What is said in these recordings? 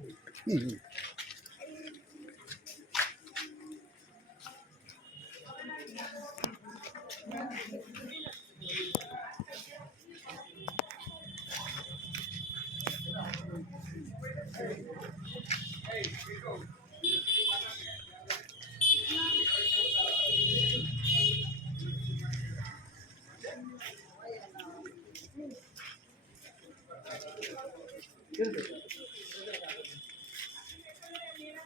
পঞ্চমপুর হয়ে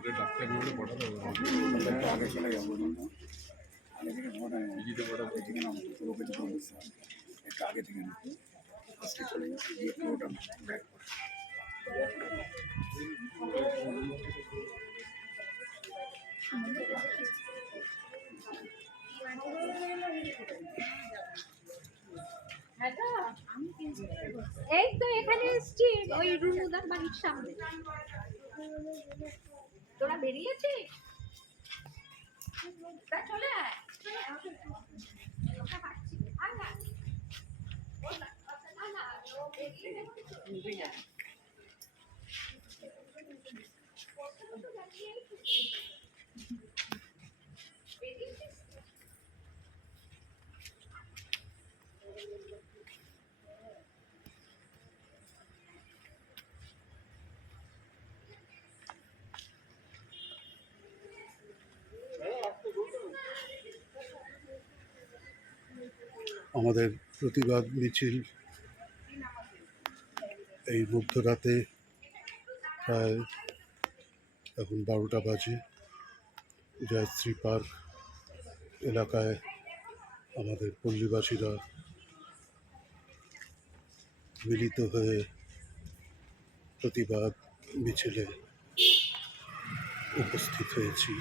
ওটা ডাক্তার বলে পাঠাতে হবে। আগে চলে যাব আগে থেকে ফোন টিকিটে পাঠাতে ওই থেকে নাম লোকে তো ফোন একটু আগে থেকে না ফার্স্টে চলে যাচ্ছি গিয়ে একটু ব্যাক এই তো এখানে এসছি ওই রুনুদার বাড়ির সামনে। তোরা বেরিয়েছিস? তা চলে আয়। চলে আয়, আমাদের প্রতিবাদ মিছিল এই মধ্যরাতে প্রায় এখন বারোটা বাজে। জয়শ্রী পার্ক এলাকায় আমাদের পল্লীবাসীরা মিলিত হয়ে প্রতিবাদ মিছিলে উপস্থিত হয়েছি।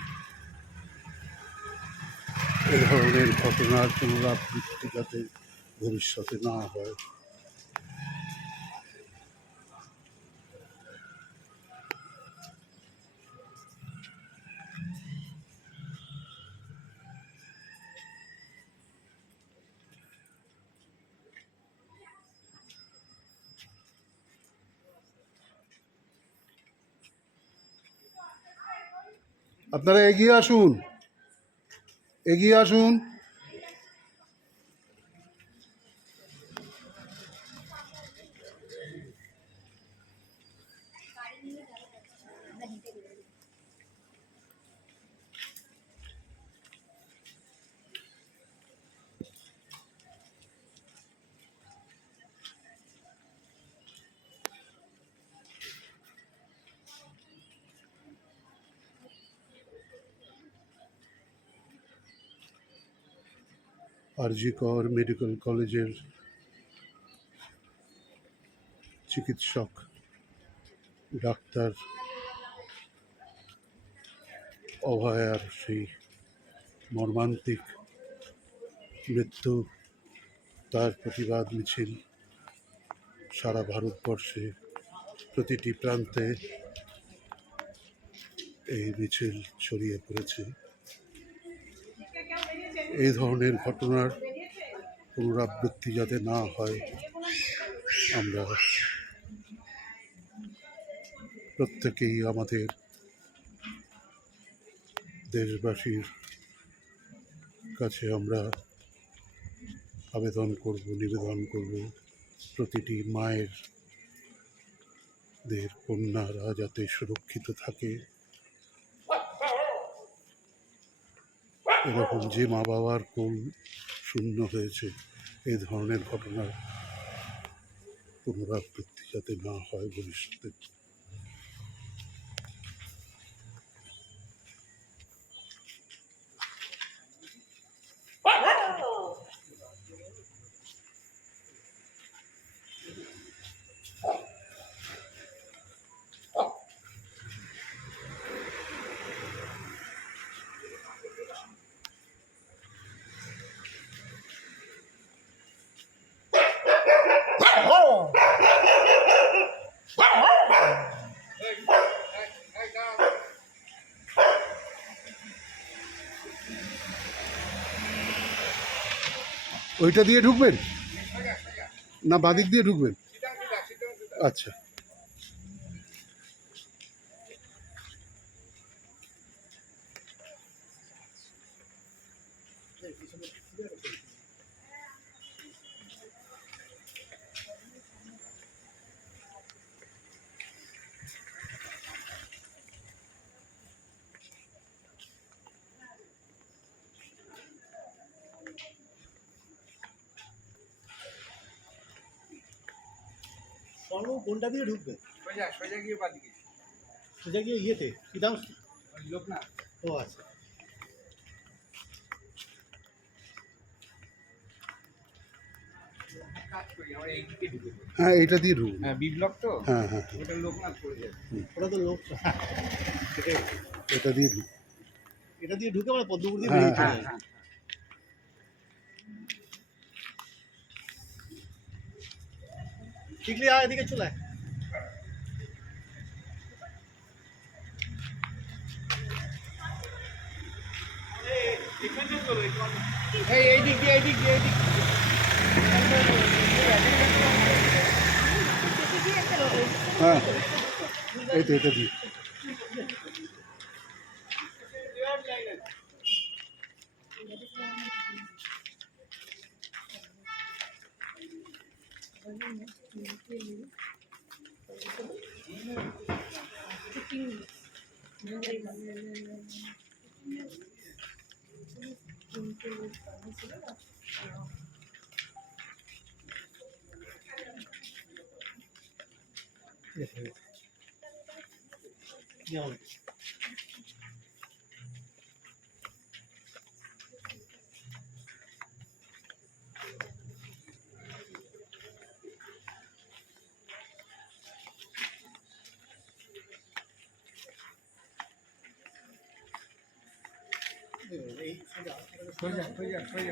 এ ধরনের ঘটনার পুনরাবৃত্তি যাতে ভবিষ্যতে না হয়। আপনারা এগিয়ে আসুন। এগিয়ে আসুন। আরজি কর, মেডিকেল কলেজের চিকিৎসক, ডাক্তার, অভয়ার সেই মর্মান্তিক মৃত্যু, তার প্রতিবাদ মিছিল সারা ভারতবর্ষে প্রতিটি প্রান্তে এই মিছিল ছড়িয়ে পড়েছে। এই ধরনের ঘটনার পুনরাবৃত্তি যাতে না হয়, আমরা প্রত্যেকেই আমাদের দেশবাসীর কাছে আমরা আবেদন করব, নিবেদন করব। প্রতিটি মায়ের দের কন্যারা যাতে সুরক্ষিত থাকে। এরকম যে মা বাবার কোল শূন্য হয়েছে, এই ধরনের ঘটনা পুনরাবৃত্তি যাতে না হয় ভবিষ্যতে। ওইটা দিয়ে ঢুকবেন। না বাদিক দিয়ে ঢুকবেন আচ্ছা Thank সিধা, আচ্ছা কোনটা দিয়ে ঢুকবে? সোজা, সোজা গিয়ে বাদিকে। সোজা গিয়ে ইয়েতে সিদাম ওই লোকনাথ। ও আচ্ছা। ঢুকে। হ্যাঁ এইটা দিয়ে ঢুকবেন হ্যাঁ, বিপ্লব তো? হ্যাঁ হ্যাঁ হ্যাঁ, ওটা লোকনাথ পড়ে ওটা তো লোক। এটা দিয়ে ঢুক। এটা দিয়ে ঢুকে মানে পদ্মপুর দিয়ে হ্যাঁ, বেরিয়ে চলে যায়। ঠিকলি আয় এদিকে চলে। এই এই দিক দিয়ে, এই দিক দিয়ে, এই হ্যাঁ এই তো, এটা দিয়ে যেমন এই সোজা সোজা সোজা সোজা